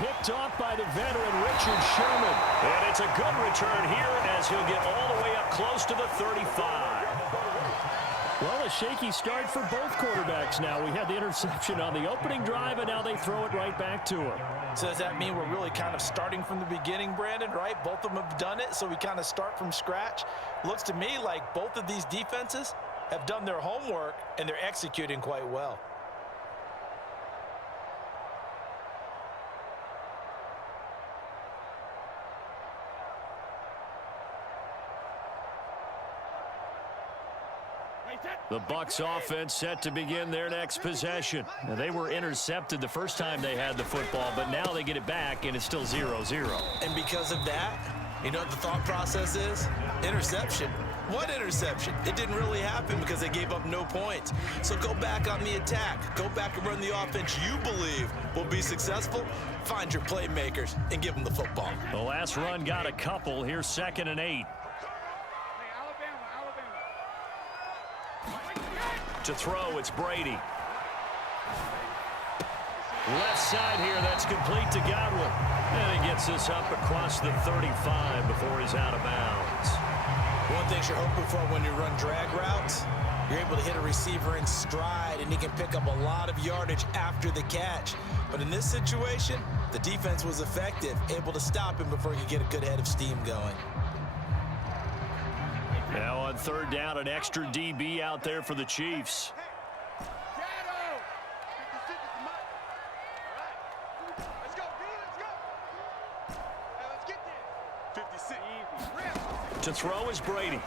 picked off by the veteran Richard Sherman. And it's a good return here as he'll get all the way up close to the 35. Well, a shaky start for both quarterbacks now. We had the interception on the opening drive, and now they throw it right back to him. So does that mean we're really kind of starting from the beginning, Brandon, right? Both of them have done it, so we kind of start from scratch. Looks to me like both of these defenses have done their homework, and they're executing quite well. The Bucs offense set to begin their next possession. Now, they were intercepted the first time they had the football, but now they get it back, and it's still 0-0. And because of that, you know what the thought process is? Interception. What interception? It didn't really happen because they gave up no points. So go back on the attack. Go back and run the offense you believe will be successful. Find your playmakers and give them the football. The last run got a couple. Here's 2nd and 8. To throw, it's Brady. Left side here, that's complete to Godwin. And he gets this up across the 35 before he's out of bounds. One thing you're hoping for when you run drag routes, you're able to hit a receiver in stride, and he can pick up a lot of yardage after the catch. But in this situation, the defense was effective, able to stop him before he could get a good head of steam going. Now on 3rd down, an extra DB out there for the Chiefs. To throw is Brady.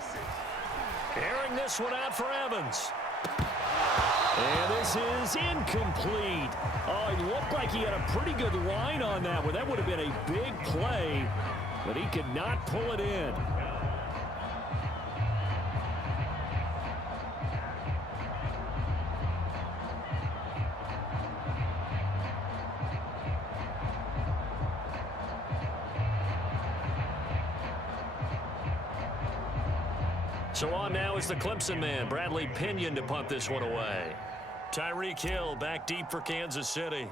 Airing this one out for Evans. And this is incomplete. Oh, it looked like he had a pretty good line on that one. That would have been a big play, but he could not pull it in. So on now is the Clemson man, Bradley Pinion, to punt this one away. Tyreek Hill back deep for Kansas City.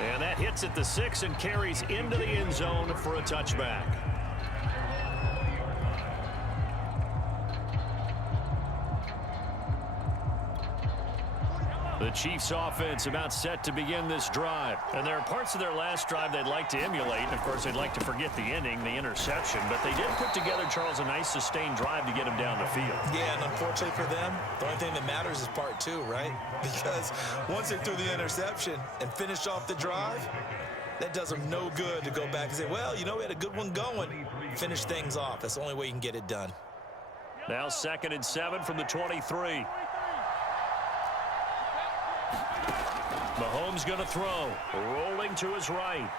And that hits at the 6 and carries into the end zone for a touchback. The Chiefs offense about set to begin this drive. And there are parts of their last drive they'd like to emulate. And of course, they'd like to forget the ending, the interception. But they did put together, Charles, a nice sustained drive to get him down the field. Yeah, and unfortunately for them, the only thing that matters is part 2, right? Because once they threw the interception and finished off the drive, that does them no good to go back and say, well, you know, we had a good one going. Finish things off. That's the only way you can get it done. Now 2nd and 7 from the 23. Mahomes going to throw, rolling to his right.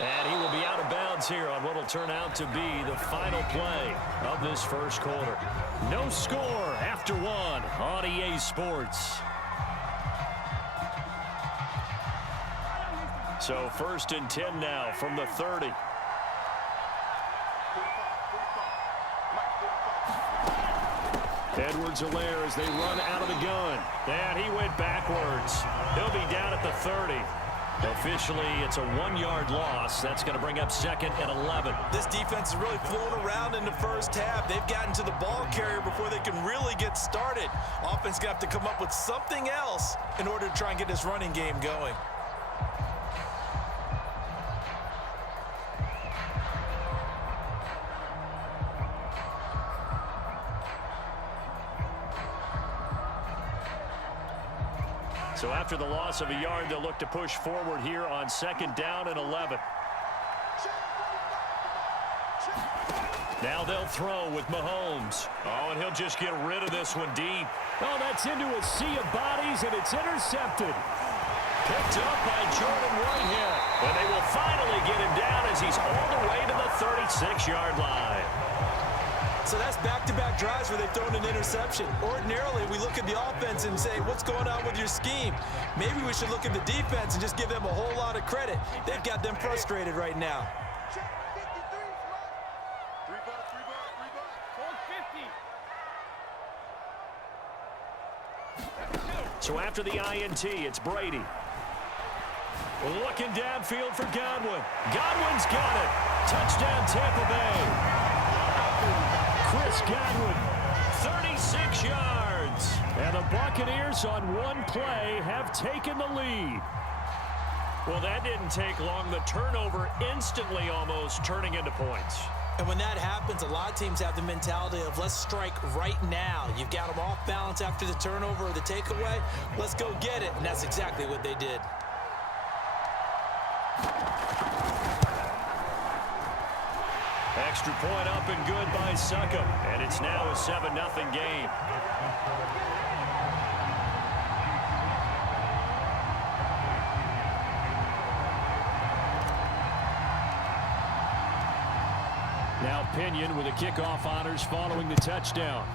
And he will be out of bounds here on what will turn out to be the final play of this first quarter. No score after 1 on EA Sports. So 1st and 10 now from the 30. Edwards-Helaire as they run out of the gun. And he went backwards. He'll be down at the 30. Officially, it's a 1-yard loss. That's going to bring up 2nd and 11. This defense is really flown around in the first half. They've gotten to the ball carrier before they can really get started. Offense going to have to come up with something else in order to try and get this running game going. So after the loss of a yard, they'll look to push forward here on 2nd down and 11. Now they'll throw with Mahomes. Oh, and he'll just get rid of this one deep. Oh, that's into a sea of bodies, and it's intercepted. Picked up by Jordan Whitehead. And they will finally get him down as he's all the way to the 36-yard line. So that's back-to-back drives where they've thrown an interception. Ordinarily, we look at the offense and say, what's going on with your scheme? Maybe we should look at the defense and just give them a whole lot of credit. They've got them frustrated right now. So after the INT, it's Brady. Looking downfield for Godwin. Godwin's got it. Touchdown, Tampa Bay. Chris Godwin, 36 yards. And the Buccaneers on one play have taken the lead. Well, that didn't take long. The turnover instantly almost turning into points. And when that happens, a lot of teams have the mentality of let's strike right now. You've got them off balance after the turnover or the takeaway. Let's go get it. And that's exactly what they did. Extra point up and good by Succop. And it's now a 7-0 game. Now Pinion with the kickoff honors following the touchdown.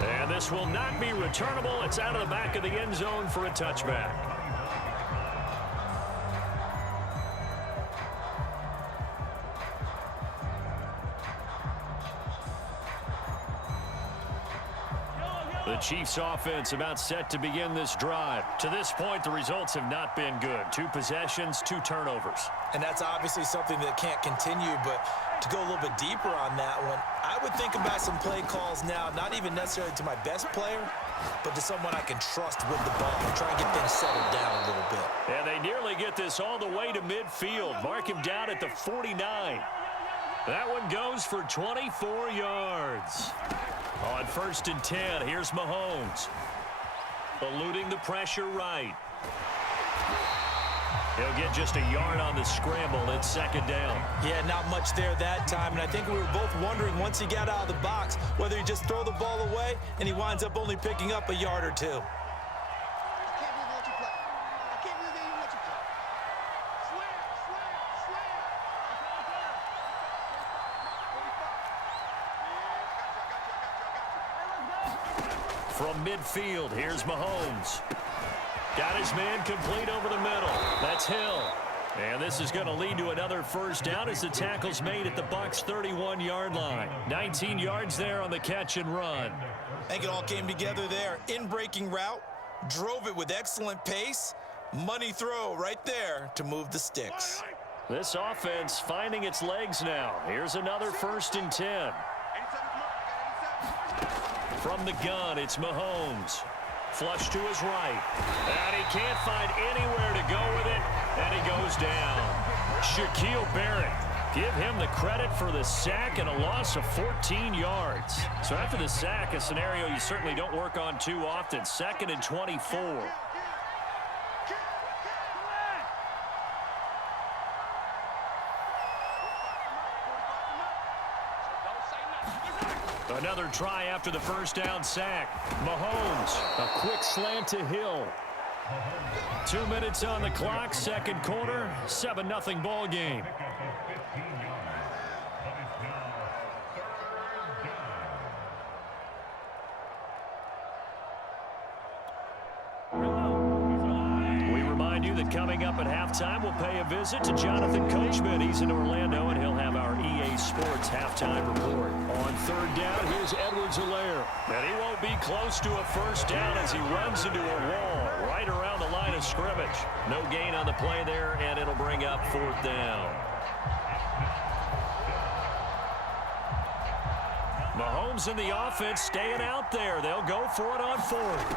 And this will not be returnable. It's out of the back of the end zone for a touchback. The Chiefs offense about set to begin this drive. To this point, the results have not been good. 2 possessions, 2 turnovers. And that's obviously something that can't continue, but to go a little bit deeper on that one, I would think about some play calls now, not even necessarily to my best player, but to someone I can trust with the ball and try and get things settled down a little bit. And they nearly get this all the way to midfield. Mark him down at the 49. That one goes for 24 yards. On 1st and 10, here's Mahomes. Eluding the pressure right. He'll get just a yard on the scramble. It's 2nd down. Yeah, not much there that time. And I think we were both wondering once he got out of the box whether he just throw the ball away and he winds up only picking up a yard or 2. From midfield, here's Mahomes. Got his man complete over the middle. That's Hill. And this is going to lead to another 1st down as the tackle's made at the Bucs' 31-yard line. 19 yards there on the catch and run. I think it all came together there. In-breaking route, drove it with excellent pace. Money throw right there to move the sticks. This offense finding its legs now. Here's another 1st and 10. From the gun, it's Mahomes. Flush to his right. And he can't find anywhere to go with it, and he goes down. Shaquille Barrett. Give him the credit for the sack and a loss of 14 yards. So after the sack, a scenario you certainly don't work on too often. 2nd and 24. Another try after the 1st down sack. Mahomes, a quick slant to Hill. 2 minutes on the clock, 2nd quarter, 7-0 ball game. We remind you that coming up at halftime, we'll pay a visit to Jonathan Coachman. He's in Orlando, and he'll have our EA Sports halftime report. On 3rd down, here's Edwards-Helaire. And he won't be close to a 1st down as he runs into a wall right around the line of scrimmage. No gain on the play there, and it'll bring up 4th down. Mahomes and the offense staying out there. They'll go for it on 4th.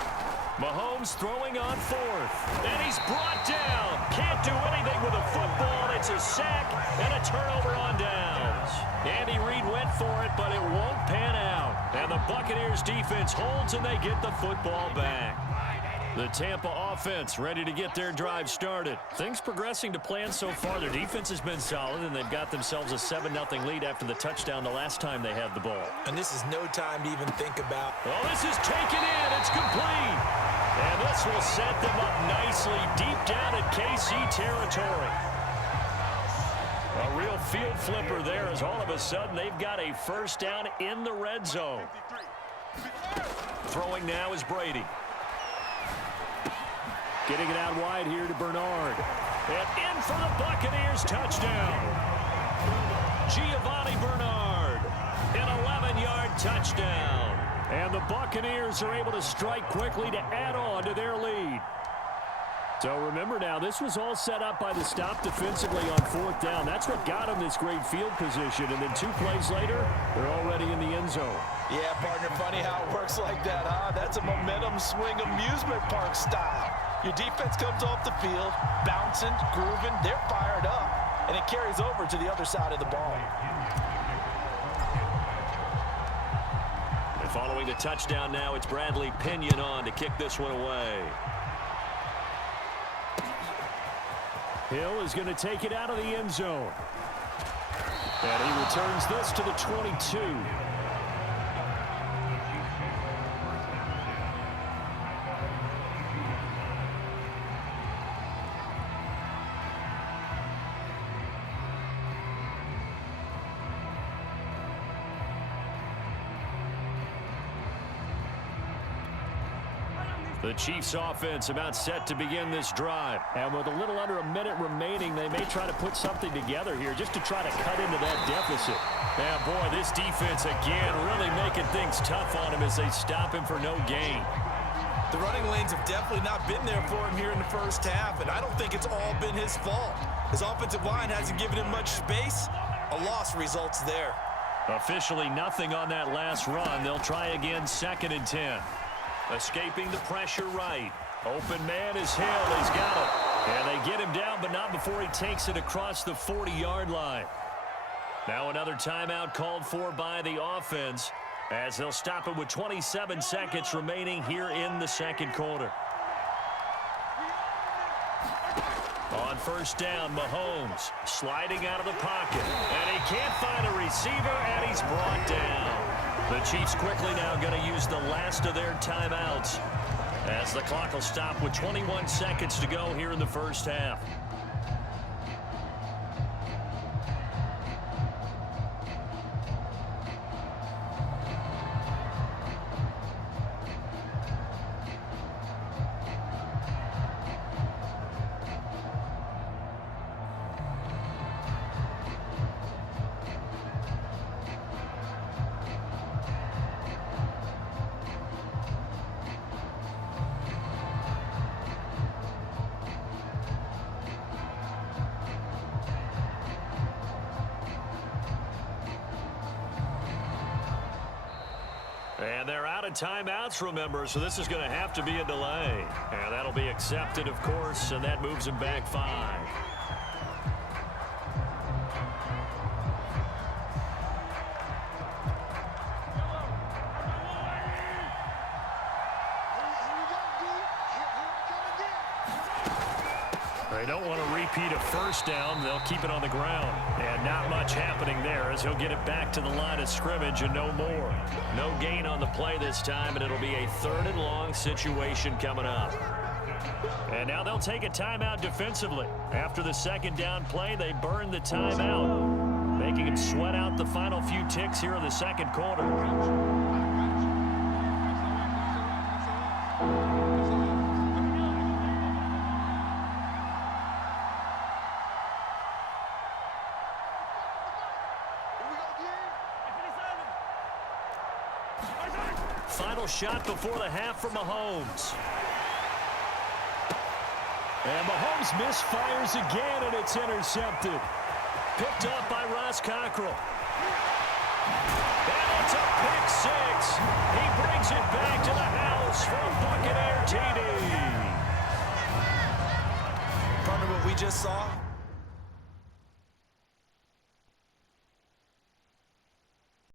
Mahomes throwing on 4th. And he's brought down. Can't do anything with a football. It's a sack and a turnover on downs. Andy Reid went for it, but it won't pan out. And the Buccaneers defense holds, and they get the football back. The Tampa offense ready to get their drive started. Things progressing to plan so far. Their defense has been solid, and they've got themselves a 7-0 lead after the touchdown the last time they had the ball. And this is no time to even think about. Oh, this is taken in. It's complete. And this will set them up nicely deep down in KC territory. A real field flipper there as all of a sudden they've got a 1st down in the red zone. Throwing now is Brady. Getting it out wide here to Bernard. And in for the Buccaneers touchdown. Giovanni Bernard, an 11-yard touchdown. And the Buccaneers are able to strike quickly to add on to their lead. So remember now, this was all set up by the stop defensively on 4th down. That's what got them this great field position. And then 2 plays later, they're already in the end zone. Yeah, partner, funny how it works like that, huh? That's a momentum swing amusement park style. Your defense comes off the field, bouncing, grooving, they're fired up, and it carries over to the other side of the ball. And following the touchdown now, it's Bradley Pinion on to kick this one away. Hill is going to take it out of the end zone. And he returns this to the 22. The Chiefs offense about set to begin this drive. And with a little under a minute remaining, they may try to put something together here just to try to cut into that deficit. Yeah, boy, this defense again really making things tough on him as they stop him for no gain. The running lanes have definitely not been there for him here in the first half, and I don't think it's all been his fault. His offensive line hasn't given him much space. A loss results there. Officially nothing on that last run. They'll try again 2nd and 10. Escaping the pressure right. Open man is Hill. He's got it. And they get him down, but not before he takes it across the 40-yard line. Now another timeout called for by the offense as they'll stop it with 27 seconds remaining here in the second quarter. On 1st down, Mahomes sliding out of the pocket. And he can't find a receiver, and he's brought down. The Chiefs quickly now going to use the last of their timeouts as the clock will stop with 21 seconds to go here in the first half. And they're out of timeouts, remember, so this is going to have to be a delay. And that'll be accepted, of course, and that moves them back 5. They don't want to repeat a first down. They'll keep it on the ground. And not much happening there as he'll get it back to the line of scrimmage and no more. No gain on the play this time, and it'll be a 3rd and long situation coming up. And now they'll take a timeout defensively. After the 2nd down play, they burn the timeout, making him sweat out the final few ticks here in the second quarter. Final shot before the half from Mahomes. And Mahomes misfires again, and it's intercepted. Picked up by Ross Cockrell. And it's a pick 6. He brings it back to the house for a Buccaneer TD. Partner, what we just saw